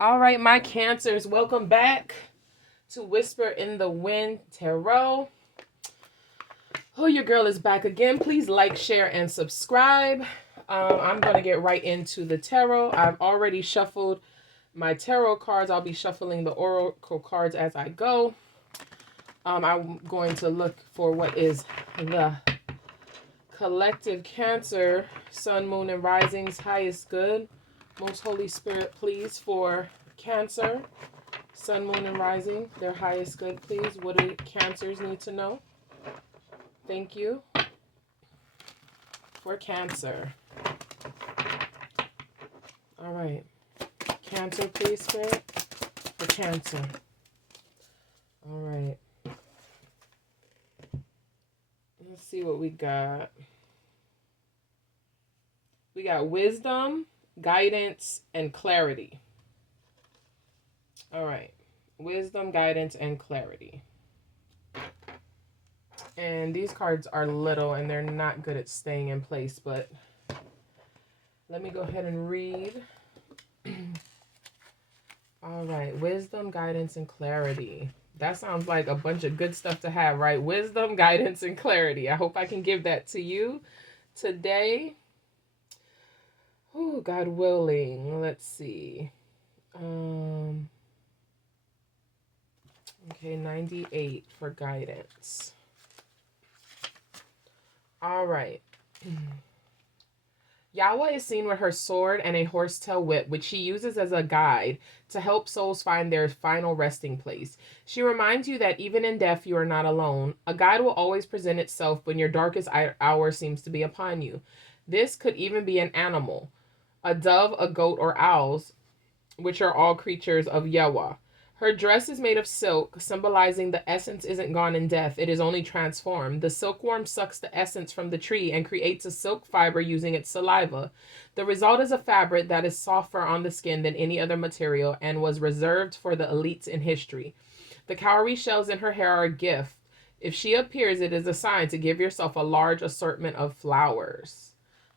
All right, my Cancers, welcome back to Whisper in the Wind Tarot. Oh, your girl is back again. Please like, share, and subscribe. I'm going to get right into the tarot. I've already shuffled my tarot cards. I'll be shuffling the oracle cards as I go. I'm going to look for what is the collective Cancer, Sun, Moon, and Rising's highest good. Most Holy Spirit, please, for Cancer, Sun, Moon, and Rising, their highest good, please. What do Cancers need to know? Thank you. For Cancer. All right. Cancer, please, Spirit. For Cancer. All right. Let's see what we got. We got wisdom, guidance, and clarity. All right. Wisdom, guidance, and clarity. And these cards are little and they're not good at staying in place, but let me go ahead and read. All right. Wisdom, guidance, and clarity. That sounds like a bunch of good stuff to have, right? Wisdom, guidance, and clarity. I hope I can give that to you today. Oh, God willing. Let's see. Okay, 98 for guidance. All right. Yahweh is seen with her sword and a horsetail whip, which she uses as a guide to help souls find their final resting place. She reminds you that even in death, you are not alone. A guide will always present itself when your darkest hour seems to be upon you. This could even be an animal, a dove, a goat, or owls, which are all creatures of Yahweh. Her dress is made of silk, symbolizing the essence isn't gone in death, it is only transformed. The silkworm sucks the essence from the tree and creates a silk fiber using its saliva. The result is a fabric that is softer on the skin than any other material and was reserved for the elites in history. The cowrie shells in her hair are a gift. If she appears, it is a sign to give yourself a large assortment of flowers.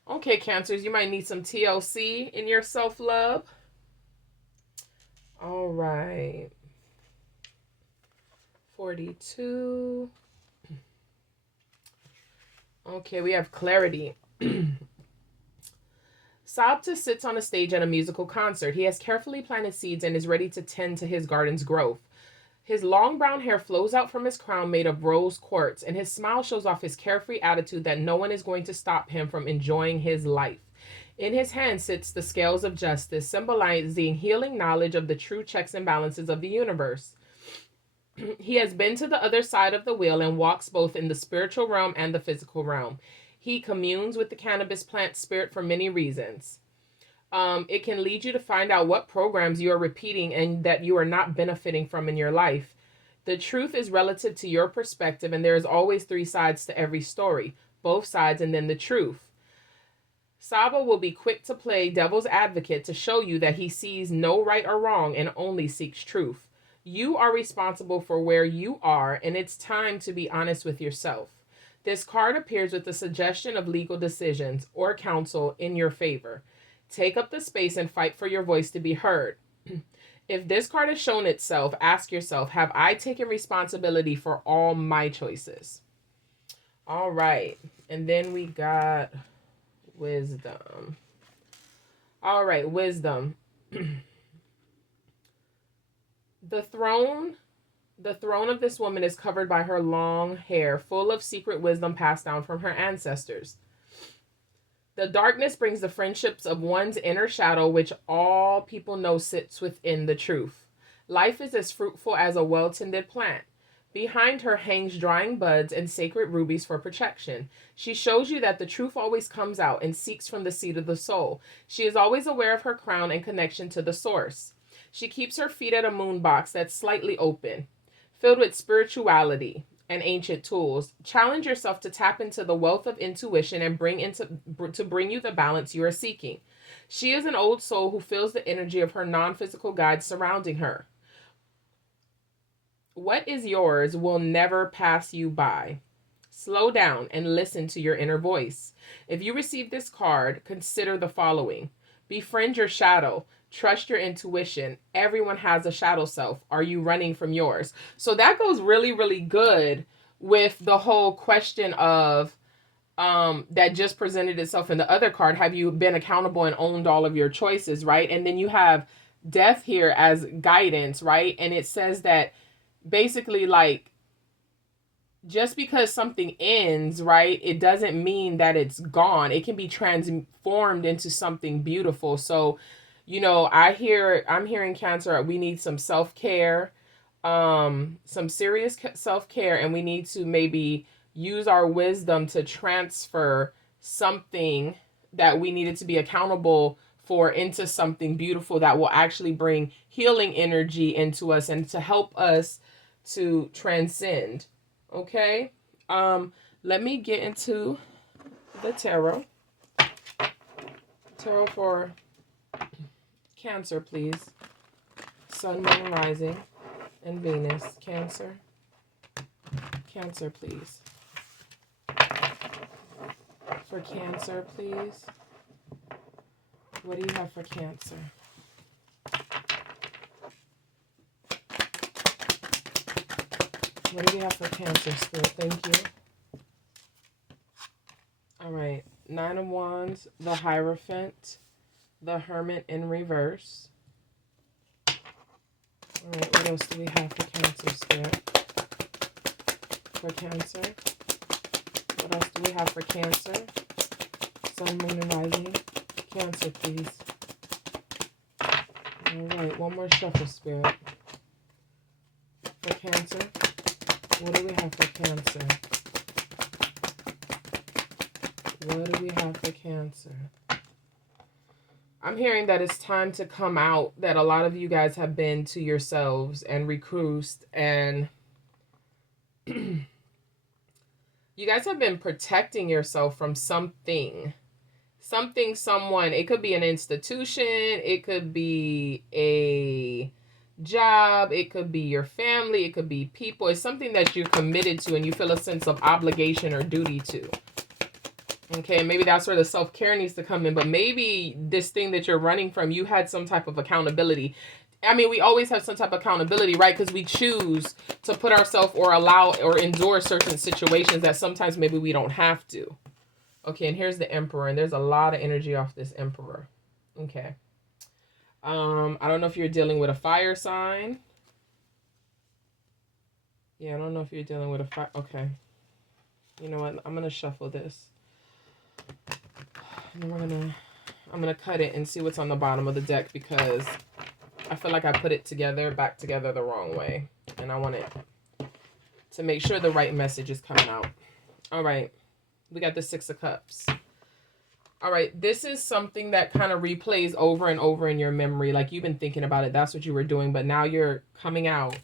Okay, Cancers, you might need some TLC in your self-love. All right. 42. Okay, we have clarity. Sabta sits on a stage at a musical concert. He has carefully planted seeds and is ready to tend to his garden's growth. His long brown hair flows out from his crown made of rose quartz, and his smile shows off his carefree attitude that no one is going to stop him from enjoying his life. In his hand sits the scales of justice, symbolizing healing knowledge of the true checks and balances of the universe. He has been to the other side of the wheel and walks both in the spiritual realm and the physical realm. He communes with the cannabis plant spirit for many reasons. It can lead you to find out what programs you are repeating and that you are not benefiting from in your life. The truth is relative to your perspective, and there is always three sides to every story. Both sides and then the truth. Saba will be quick to play devil's advocate to show you that he sees no right or wrong and only seeks truth. You are responsible for where you are, and it's time to be honest with yourself. This card appears with the suggestion of legal decisions or counsel in your favor. Take up the space and fight for your voice to be heard. If this card has shown itself, ask yourself, have I taken responsibility for all my choices? All right. And then we got wisdom. All right, wisdom. The throne of this woman is covered by her long hair, full of secret wisdom passed down from her ancestors. The darkness brings the friendships of one's inner shadow, which all people know sits within the truth. Life is as fruitful as a well-tended plant. Behind her hangs drying buds and sacred rubies for protection. She shows you that the truth always comes out and seeks from the seed of the soul. She is always aware of her crown and connection to the source. She keeps her feet at a moon box that's slightly open, filled with spirituality and ancient tools. Challenge yourself to tap into the wealth of intuition and bring you the balance you are seeking. She is an old soul who feels the energy of her non-physical guides surrounding her. What is yours will never pass you by. Slow down and listen to your inner voice. If you receive this card, consider the following. Befriend your shadow. Trust your intuition. Everyone has a shadow self. Are you running from yours? So that goes really, really good with the whole question of that just presented itself in the other card. Have you been accountable and owned all of your choices, right? And then you have death here as guidance, right? And it says that basically, like, just because something ends, right, it doesn't mean that it's gone. It can be transformed into something beautiful. So, you know, I'm hearing Cancer, we need some self-care, some serious self-care, and we need to maybe use our wisdom to transfer something that we needed to be accountable for into something beautiful that will actually bring healing energy into us and to help us to transcend. Okay, let me get into the tarot. Tarot for Cancer, please. Sun, Moon, Rising, and Venus. Cancer. Cancer, please. For Cancer, please. What do you have for Cancer? What do we have for Cancer, Spirit? Thank you. All right. 9 of Wands, the Hierophant, the Hermit in reverse. All right. What else do we have for Cancer, Spirit? For Cancer. What else do we have for Cancer? Sun, Moon, and Rising. Cancer, please. All right. One more shuffle, Spirit. For Cancer. What do we have for Cancer? What do we have for Cancer? I'm hearing that it's time to come out, that a lot of you guys have been to yourselves and recruised, and you guys have been protecting yourself from something, someone. It could be an institution. It could be a job, it could be your family, it could be people. It's something that you're committed to and you feel a sense of obligation or duty to. Okay, maybe that's where the self-care needs to come in, but maybe this thing that you're running from, you had some type of accountability. I mean, we always have some type of accountability, right? Because we choose to put ourselves or allow or endure certain situations that sometimes maybe we don't have to. Okay, and here's the Emperor, and there's a lot of energy off this Emperor. Okay. I don't know if you're dealing with a fire sign. Yeah, I don't know if you're dealing with a fire. Okay. You know what? I'm going to shuffle this. And I'm going to cut it and see what's on the bottom of the deck, because I feel like I put it back together the wrong way. And I want it to make sure the right message is coming out. All right. We got the Six of Cups. All right, this is something that kind of replays over and over in your memory. Like, you've been thinking about it. That's what you were doing. But now you're coming out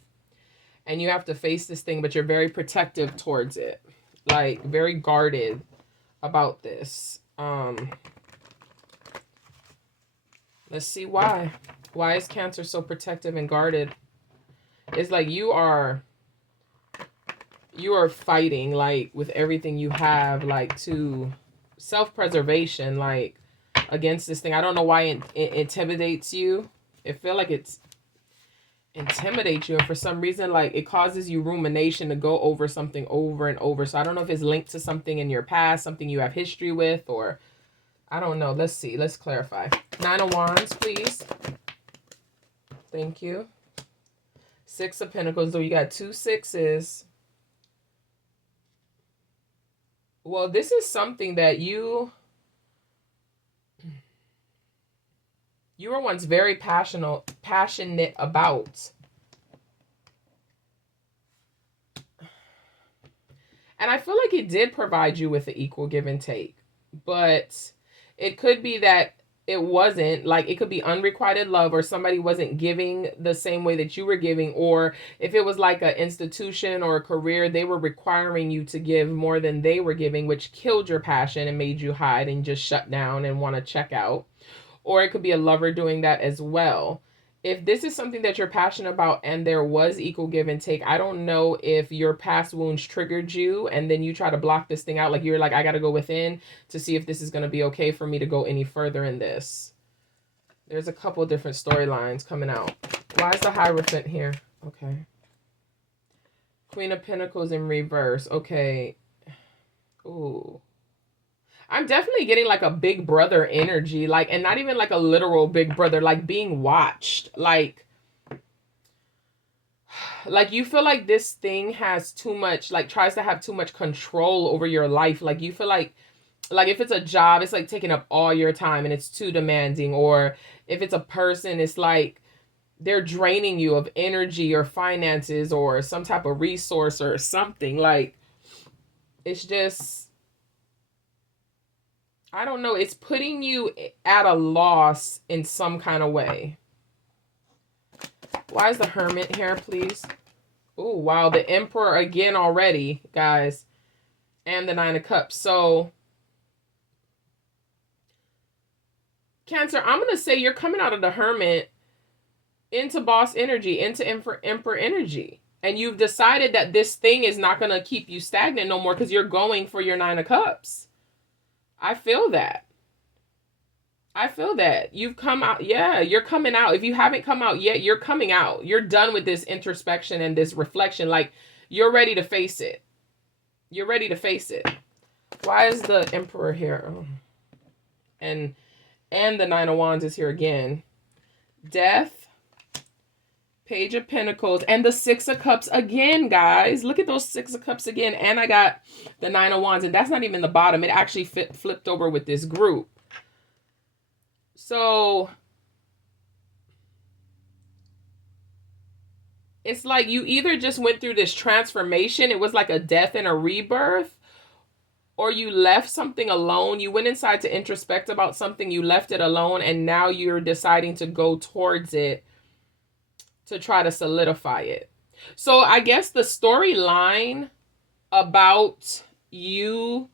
and you have to face this thing, but you're very protective towards it. Like, very guarded about this. Let's see why. Why is Cancer so protective and guarded? It's like you are fighting, like, with everything you have, like, to self-preservation, like, against this thing. I don't know why it intimidates you. It feel like it's intimidates you, and for some reason, like, it causes you rumination to go over something over and over. So I don't know if it's linked to something in your past, something you have history with, or I don't know. Let's see. Let's clarify. 9 of Wands, please. Thank you. 6 of Pentacles. So you got 2 sixes. Well, this is something that you were once very passionate about. And I feel like it did provide you with an equal give and take. But it could be that it wasn't, like, it could be unrequited love, or somebody wasn't giving the same way that you were giving, or if it was like an institution or a career, they were requiring you to give more than they were giving, which killed your passion and made you hide and just shut down and want to check out. Or it could be a lover doing that as well. If this is something that you're passionate about and there was equal give and take, I don't know if your past wounds triggered you and then you try to block this thing out. Like, you're like, I got to go within to see if this is going to be okay for me to go any further in this. There's a couple different storylines coming out. Why is the Hierophant here? Okay. Queen of Pentacles in reverse. Okay. Ooh. I'm definitely getting like a big brother energy. Like, and not even like a literal big brother. Like being watched. Like you feel like this thing has too much, like tries to have too much control over your life. Like you feel like if it's a job, it's like taking up all your time and it's too demanding. Or if it's a person, it's like they're draining you of energy or finances or some type of resource or something. Like it's just, I don't know, it's putting you at a loss in some kind of way. Why is the Hermit here, please? Oh, wow, the Emperor again already, guys. And the Nine of Cups. So Cancer, I'm going to say you're coming out of the Hermit into boss energy, into emperor energy. And you've decided that this thing is not going to keep you stagnant no more because you're going for your Nine of Cups. I feel that. I feel that. You've come out. Yeah, you're coming out. If you haven't come out yet, you're coming out. You're done with this introspection and this reflection. Like, you're ready to face it. You're ready to face it. Why is the Emperor here? Oh. And the Nine of Wands is here again. Death, Page of Pentacles, and the Six of Cups again, guys. Look at those Six of Cups again. And I got the Nine of Wands, and that's not even the bottom. It actually flipped over with this group. So it's like you either just went through this transformation. It was like a death and a rebirth. Or you left something alone. You went inside to introspect about something. You left it alone. And now you're deciding to go towards it to try to solidify it. So I guess the storyline about you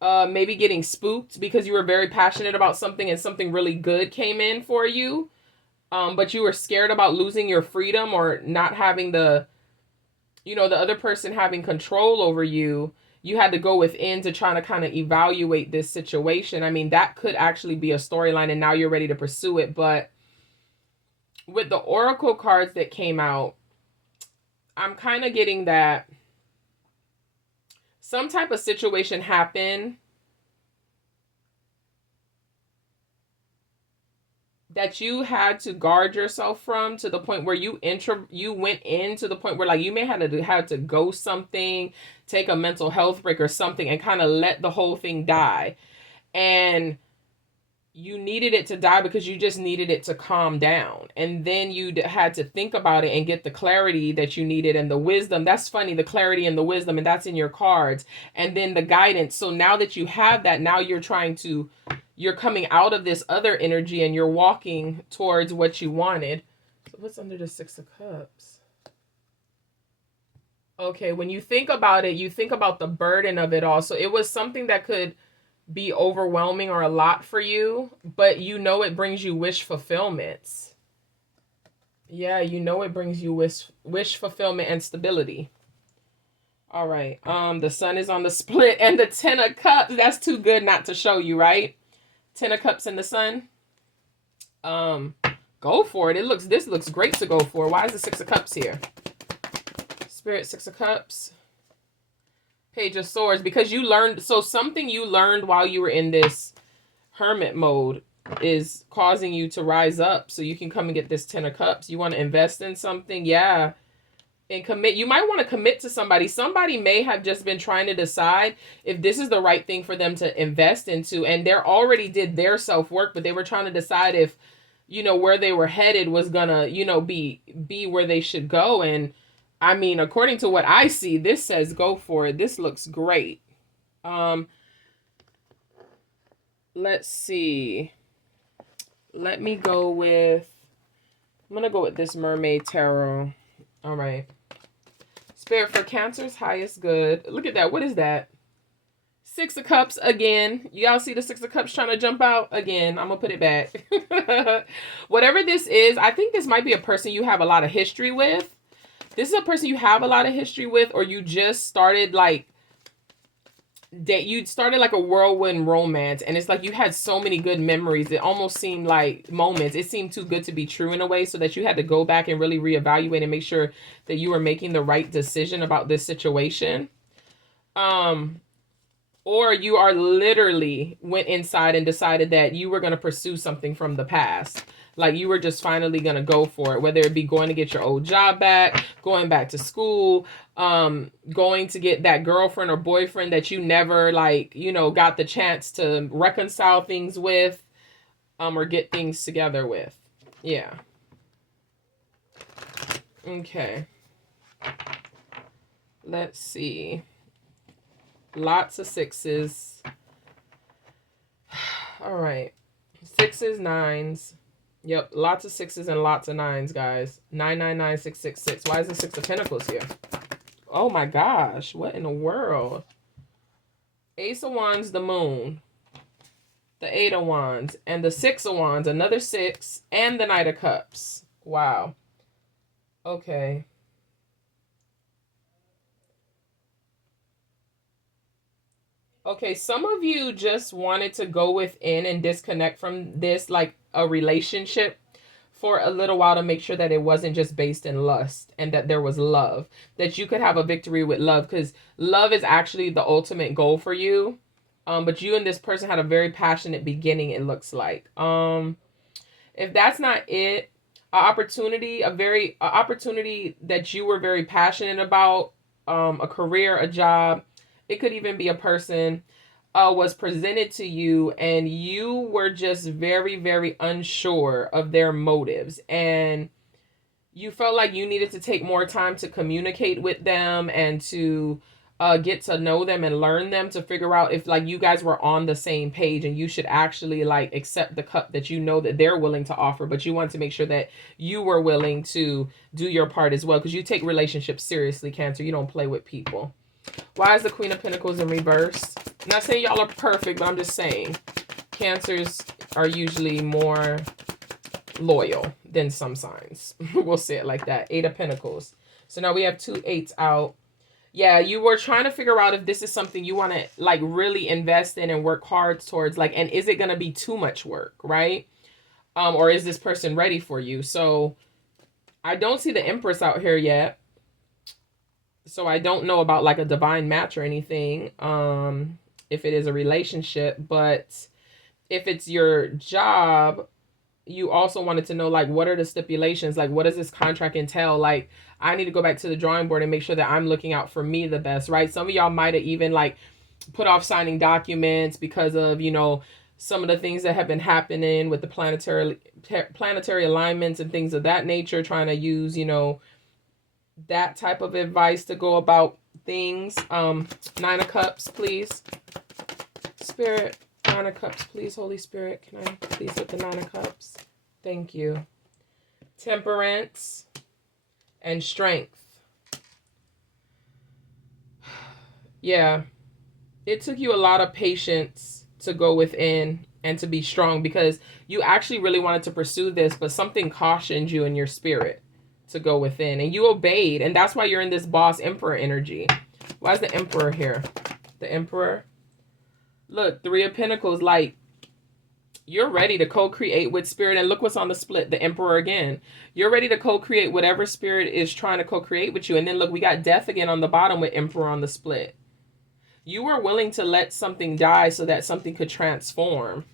maybe getting spooked because you were very passionate about something and something really good came in for you. But you were scared about losing your freedom or not having the other person having control over you. You had to go within to try to kind of evaluate this situation. I mean, that could actually be a storyline and now you're ready to pursue it. But with the Oracle cards that came out, I'm kind of getting that some type of situation happened that you had to guard yourself from, to the point where you went in to the point where like you may have to go something, take a mental health break or something and kind of let the whole thing die. And you needed it to die because you just needed it to calm down. And then you had to think about it and get the clarity that you needed and the wisdom. That's funny, the clarity and the wisdom, and that's in your cards. And then the guidance. So now that you have that, now you're coming out of this other energy and you're walking towards what you wanted. So what's under the Six of Cups? Okay, when you think about it, you think about the burden of it all. So it was something that could be overwhelming or a lot for you, but it brings you wish fulfillments. Yeah, it brings you wish fulfillment and stability. All right. The Sun is on the split and the Ten of Cups. That's too good not to show you, right? Ten of Cups and the Sun. Go for it. This looks great to go for. Why is the Six of Cups here? Spirit, Six of Cups. Page of Swords, because something you learned while you were in this hermit mode is causing you to rise up so you can come and get this Ten of Cups. You want to invest in something, yeah, and commit. You might want to commit to somebody. Somebody may have just been trying to decide if this is the right thing for them to invest into, and they already did their self-work, but they were trying to decide if, where they were headed was gonna, be where they should go. And I mean, according to what I see, this says go for it. This looks great. Let's see. Let me go with, I'm going to go with this Mermaid Tarot. All right. Spirit for Cancer's highest good. Look at that. What is that? Six of Cups again. Y'all see the Six of Cups trying to jump out? Again, I'm going to put it back. Whatever this is, I think this might be a person you have a lot of history with. This is a person you have a lot of history with, or you just started like that you started like a whirlwind romance, and it's like you had so many good memories. It almost seemed like moments. It seemed too good to be true in a way, so that you had to go back and really reevaluate and make sure that you were making the right decision about this situation. Or you are literally went inside and decided that you were going to pursue something from the past. Like you were just finally going to go for it, whether it be going to get your old job back, going back to school, going to get that girlfriend or boyfriend that you never like, you know, got the chance to reconcile things with, or get things together with. Yeah. Okay. Let's see. Lots of sixes. All right. Sixes, nines. Yep, lots of sixes and lots of nines, guys. 999666. Why is the Six of Pentacles here? Oh my gosh, what in the world? Ace of Wands, the Moon. The Eight of Wands. And the Six of Wands, another six. And the Knight of Cups. Wow. Okay. Okay, some of you just wanted to go within and disconnect from this, like a relationship, for a little while to make sure that it wasn't just based in lust and that there was love, that you could have a victory with love, because love is actually the ultimate goal for you. But you and this person had a very passionate beginning, it looks like. If that's not it, opportunity that you were very passionate about, a career, a job, it could even be a person, was presented to you, and you were just very, very unsure of their motives, and you felt like you needed to take more time to communicate with them and to get to know them and learn them, to figure out if like you guys were on the same page and you should actually like accept the cup that you know that they're willing to offer, but you want to make sure that you were willing to do your part as well, because you take relationships seriously, Cancer. You don't play with people. Why is the Queen of Pentacles in reverse? I'm not saying y'all are perfect, but I'm just saying Cancers are usually more loyal than some signs. We'll say it like that. Eight of Pentacles. So now we have two eights out. Yeah, you were trying to figure out if this is something you want to like really invest in and work hard towards, like, and is it going to be too much work, right? Or is this person ready for you? So I don't see the Empress out here yet. So I don't know about like a divine match or anything, if it is a relationship. But if it's your job, you also wanted to know, like, what are the stipulations? Like, what does this contract entail? Like, I need to go back to the drawing board and make sure that I'm looking out for me the best, right? Some of y'all might have even like put off signing documents because of, you know, some of the things that have been happening with the planetary alignments and things of that nature, trying to use, you know, that type of advice to go about things. Nine of Cups, please. Spirit, Nine of Cups, please. Holy Spirit, can I please get the Nine of Cups? Thank you. Temperance and Strength. Yeah. It took you a lot of patience to go within and to be strong, because you actually really wanted to pursue this, but something cautioned you in your spirit to go within, and you obeyed, and that's why you're in this Boss Emperor energy. Why is the Emperor here? The Emperor. Look, Three of Pentacles, like, you're ready to co-create with Spirit, and look what's on the split, the Emperor again. You're ready to co-create whatever Spirit is trying to co-create with you, and then look, we got Death again on the bottom with Emperor on the split. You were willing to let something die so that something could transform.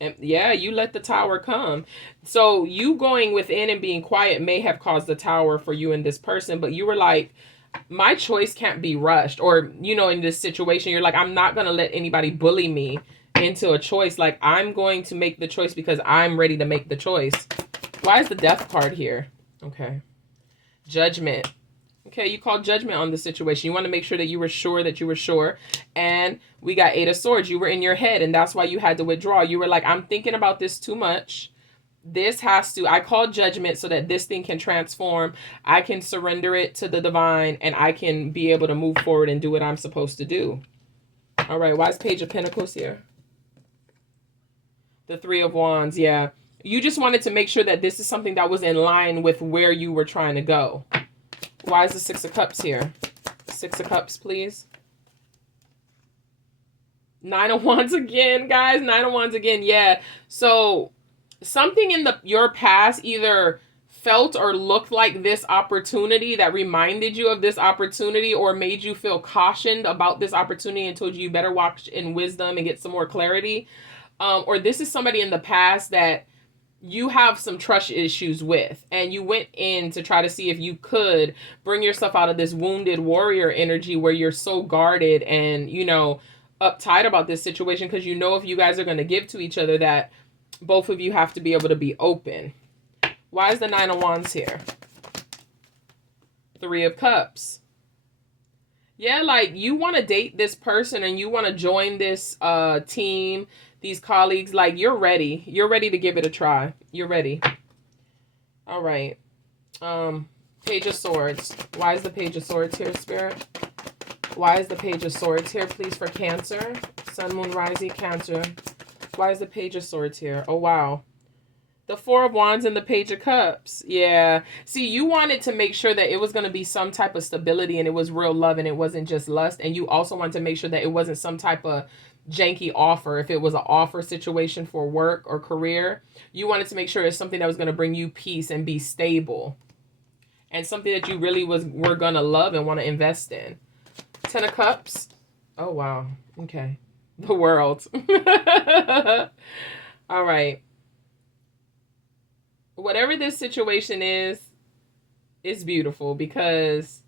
And yeah, you let the Tower come. So you going within and being quiet may have caused the Tower for you and this person, but you were like, my choice can't be rushed. Or, you know, in this situation, you're like, I'm not going to let anybody bully me into a choice. Like, I'm going to make the choice because I'm ready to make the choice. Why is the Death card here? Okay. Judgment. Okay, you called judgment on the situation. You want to make sure that you were sure. And we got Eight of Swords. You were in your head, and that's why you had to withdraw. You were like, I'm thinking about this too much. I called judgment so that this thing can transform. I can surrender it to the divine, and I can be able to move forward and do what I'm supposed to do. All right, why is Page of Pentacles here? The Three of Wands, yeah. You just wanted to make sure that this is something that was in line with where you were trying to go. Why is the Six of Cups here? Six of Cups, please. Nine of Wands again, guys. Nine of Wands again. Yeah. So something in your past either felt or looked like this opportunity that reminded you of this opportunity, or made you feel cautioned about this opportunity and told you better watch in wisdom and get some more clarity. Or this is somebody in the past that you have some trust issues with, and you went in to try to see if you could bring yourself out of this wounded warrior energy where you're so guarded and, uptight about this situation, because if you guys are going to give to each other, that both of you have to be able to be open. Why is the Nine of Wands here? Three of Cups. Yeah, like you want to date this person and you want to join this team, these colleagues. Like you're ready. You're ready to give it a try. You're ready. All right. Page of Swords. Why is the Page of Swords here, Spirit? Why is the Page of Swords here, please, for Cancer? Sun, Moon, Rising, Cancer. Why is the Page of Swords here? Oh, wow. The Four of Wands and the Page of Cups. Yeah. See, you wanted to make sure that it was going to be some type of stability and it was real love and it wasn't just lust. And you also wanted to make sure that it wasn't some type of janky offer. If it was an offer situation for work or career, you wanted to make sure it's something that was going to bring you peace and be stable. And something that you really were going to love and want to invest in. Ten of Cups. Oh, wow. Okay. The World. All right. Whatever this situation is, it's beautiful because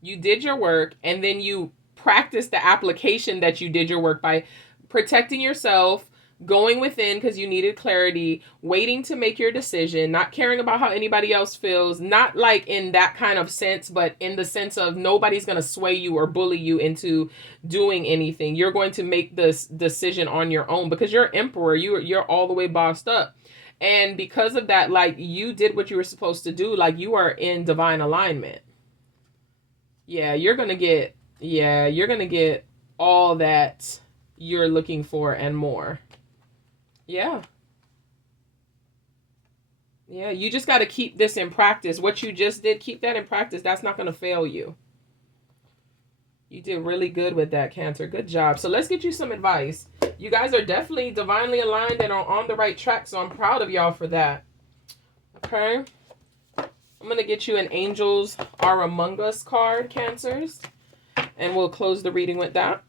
you did your work and then you practiced the application that you did your work by protecting yourself, going within because you needed clarity, waiting to make your decision, not caring about how anybody else feels, not like in that kind of sense, but in the sense of nobody's going to sway you or bully you into doing anything. You're going to make this decision on your own because you're emperor. You're all the way bossed up. And because of that, like you did what you were supposed to do, like you are in divine alignment. Yeah, you're going to get all that you're looking for and more. Yeah. Yeah, you just got to keep this in practice. What you just did, keep that in practice. That's not going to fail you. You did really good with that, Cancer. Good job. So let's get you some advice. You guys are definitely divinely aligned and are on the right track, so I'm proud of y'all for that. Okay? I'm going to get you an Angels Are Among Us card, Cancers, and we'll close the reading with that.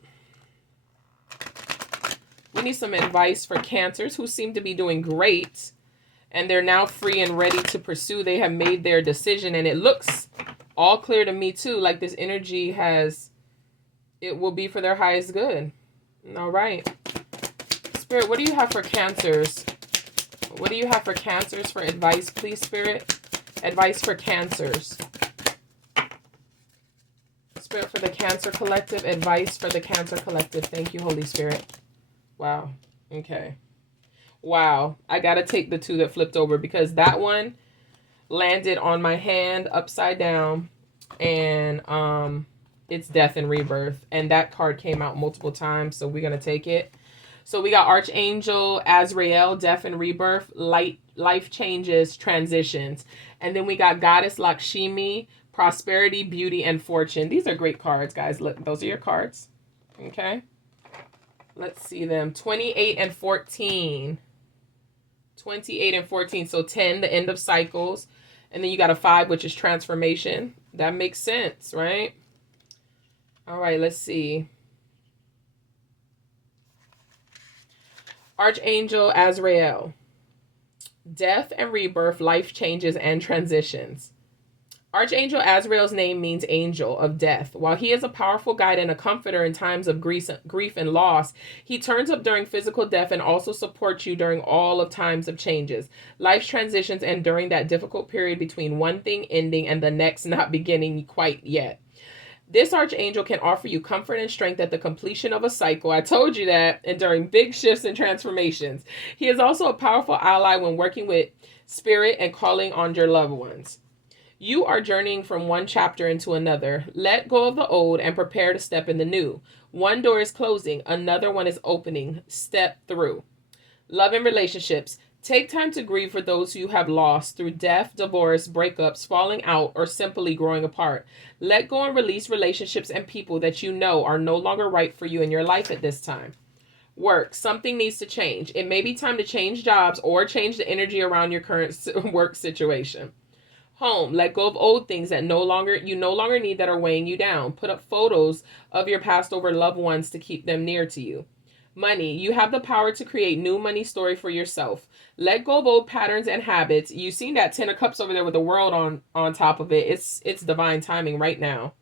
We need some advice for Cancers who seem to be doing great, and they're now free and ready to pursue. They have made their decision, and it looks all clear to me, too, like this energy it will be for their highest good. All right. Spirit, what do you have for Cancers? What do you have for Cancers for advice, please, Spirit? Advice for Cancers. Spirit, for the Cancer Collective. Advice for the Cancer Collective. Thank you, Holy Spirit. Wow. Okay. Wow. I got to take the two that flipped over because that one landed on my hand upside down, and it's Death and Rebirth, and that card came out multiple times, so we're going to take it. So we got Archangel Azrael, Death and Rebirth, life changes, transitions. And then we got Goddess Lakshmi, Prosperity, Beauty, and Fortune. These are great cards, guys. Look, those are your cards. Okay. Let's see them. 28 and 14. 28 and 14. So 10, the end of cycles. And then you got a 5, which is transformation. That makes sense, right? All right, let's see. Archangel Azrael. Death and rebirth, life changes and transitions. Archangel Azrael's name means angel of death. While he is a powerful guide and a comforter in times of grief and loss, he turns up during physical death and also supports you during all of times of changes, life transitions, and during that difficult period between one thing ending and the next not beginning quite yet. This archangel can offer you comfort and strength at the completion of a cycle. I told you that. And during big shifts and transformations. He is also a powerful ally when working with spirit and calling on your loved ones. You are journeying from one chapter into another. Let go of the old and prepare to step in the new. One door is closing, another one is opening. Step through. Love and relationships. Take time to grieve for those you have lost through death, divorce, breakups, falling out, or simply growing apart. Let go and release relationships and people that you know are no longer right for you in your life at this time. Work. Something needs to change. It may be time to change jobs or change the energy around your current work situation. Home. Let go of old things that you no longer need that are weighing you down. Put up photos of your passed over loved ones to keep them near to you. Money. You have the power to create new money story for yourself. Let go of old patterns and habits. You've seen that 10 of cups over there with the world on top of it. It's divine timing right now.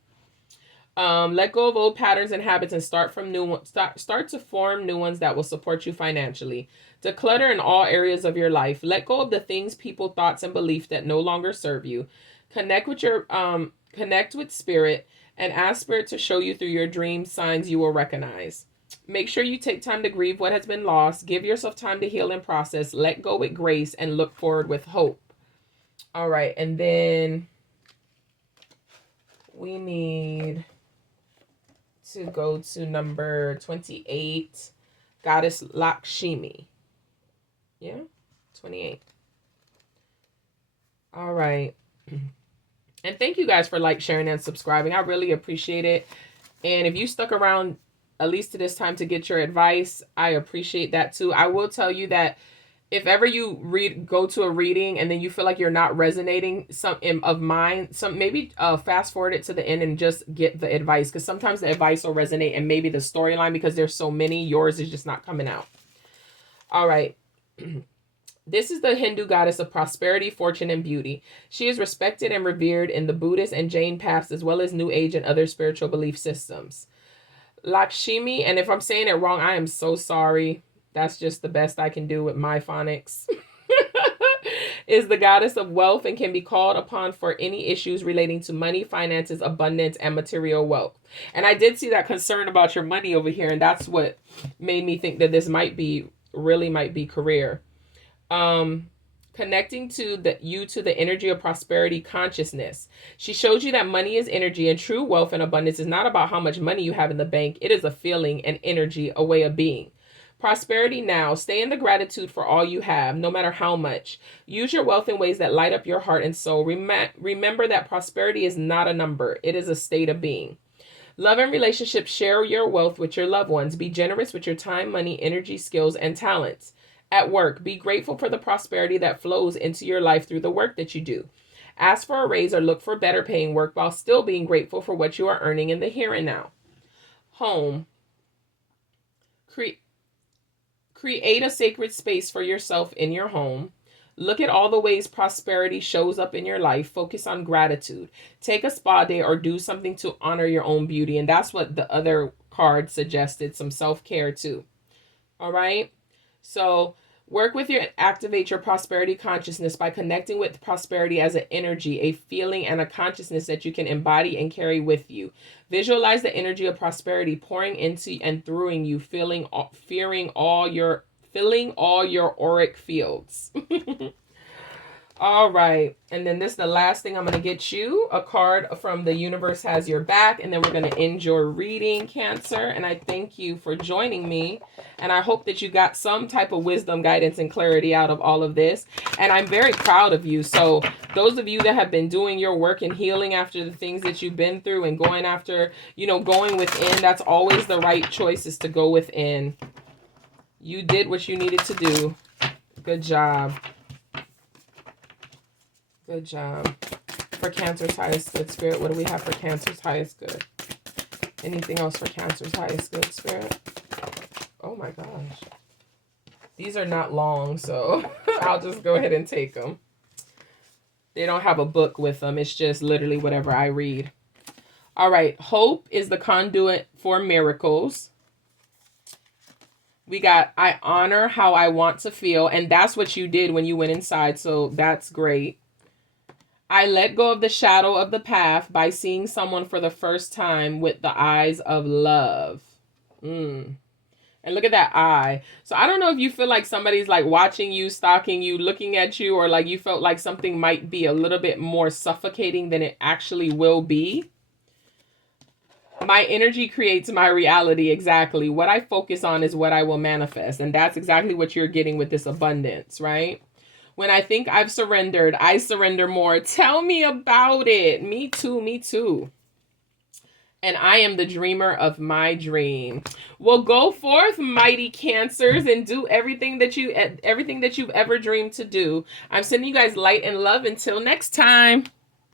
Let go of old patterns and habits and start from new ones. Start to form new ones that will support you financially. Declutter in all areas of your life. Let go of the things, people, thoughts, and beliefs that no longer serve you. Connect with spirit and ask spirit to show you through your dreams signs you will recognize. Make sure you take time to grieve what has been lost. Give yourself time to heal and process. Let go with grace and look forward with hope. All right, and then we need to go to number 28, Goddess Lakshmi. Yeah, 28. All right. And thank you guys for sharing, and subscribing. I really appreciate it. And if you stuck around at least to this time to get your advice, I appreciate that too. I will tell you that if ever you go to a reading and then you feel like you're not resonating of mine, maybe fast forward it to the end and just get the advice, because sometimes the advice will resonate, and maybe the storyline, because there's so many, yours is just not coming out. All right. This is the Hindu goddess of prosperity, fortune, and beauty. She is respected and revered in the Buddhist and Jain paths, as well as New Age and other spiritual belief systems. Lakshmi, and if I'm saying it wrong, I am so sorry. That's just the best I can do with my phonics. Is the goddess of wealth and can be called upon for any issues relating to money, finances, abundance, and material wealth. And I did see that concern about your money over here, and that's what made me think that this might be career. Connecting to the energy of prosperity consciousness. She shows you that money is energy, and true wealth and abundance is not about how much money you have in the bank. It is a feeling, an energy, a way of being. Prosperity now. Stay in the gratitude for all you have, no matter how much. Use your wealth in ways that light up your heart and soul. Remember that prosperity is not a number. It is a state of being. Love and relationships. Share your wealth with your loved ones. Be generous with your time, money, energy, skills, and talents. At work, be grateful for the prosperity that flows into your life through the work that you do. Ask for a raise or look for better paying work while still being grateful for what you are earning in the here and now. Home. Create a sacred space for yourself in your home. Look at all the ways prosperity shows up in your life. Focus on gratitude. Take a spa day or do something to honor your own beauty. And that's what the other card suggested, some self-care too. All right. So activate your prosperity consciousness by connecting with prosperity as an energy, a feeling, and a consciousness that you can embody and carry with you. Visualize the energy of prosperity pouring into and through you, filling all your auric fields. All right. And then this is the last thing I'm going to get you. A card from the universe has your back. And then we're going to end your reading, Cancer. And I thank you for joining me. And I hope that you got some type of wisdom, guidance, and clarity out of all of this. And I'm very proud of you. So those of you that have been doing your work and healing after the things that you've been through and going after, going within, that's always the right choice, is to go within. You did what you needed to do. Good job. Good job. For Cancer's highest good, Spirit, what do we have for Cancer's highest good? Anything else for Cancer's highest good, Spirit? Oh my gosh. These are not long, so I'll just go ahead and take them. They don't have a book with them. It's just literally whatever I read. All right. Hope is the conduit for miracles. We got, I honor how I want to feel. And that's what you did when you went inside. So that's great. I let go of the shadow of the path by seeing someone for the first time with the eyes of love. And look at that eye. So I don't know if you feel like somebody's watching you, stalking you, looking at you, or you felt like something might be a little bit more suffocating than it actually will be. My energy creates my reality. Exactly. What I focus on is what I will manifest. And that's exactly what you're getting with this abundance, right? When I think I've surrendered, I surrender more. Tell me about it. Me too. Me too. and I am the dreamer of my dream. Well, go forth, mighty Cancers, and do everything that you've ever dreamed to do. I'm sending you guys light and love. Until next time.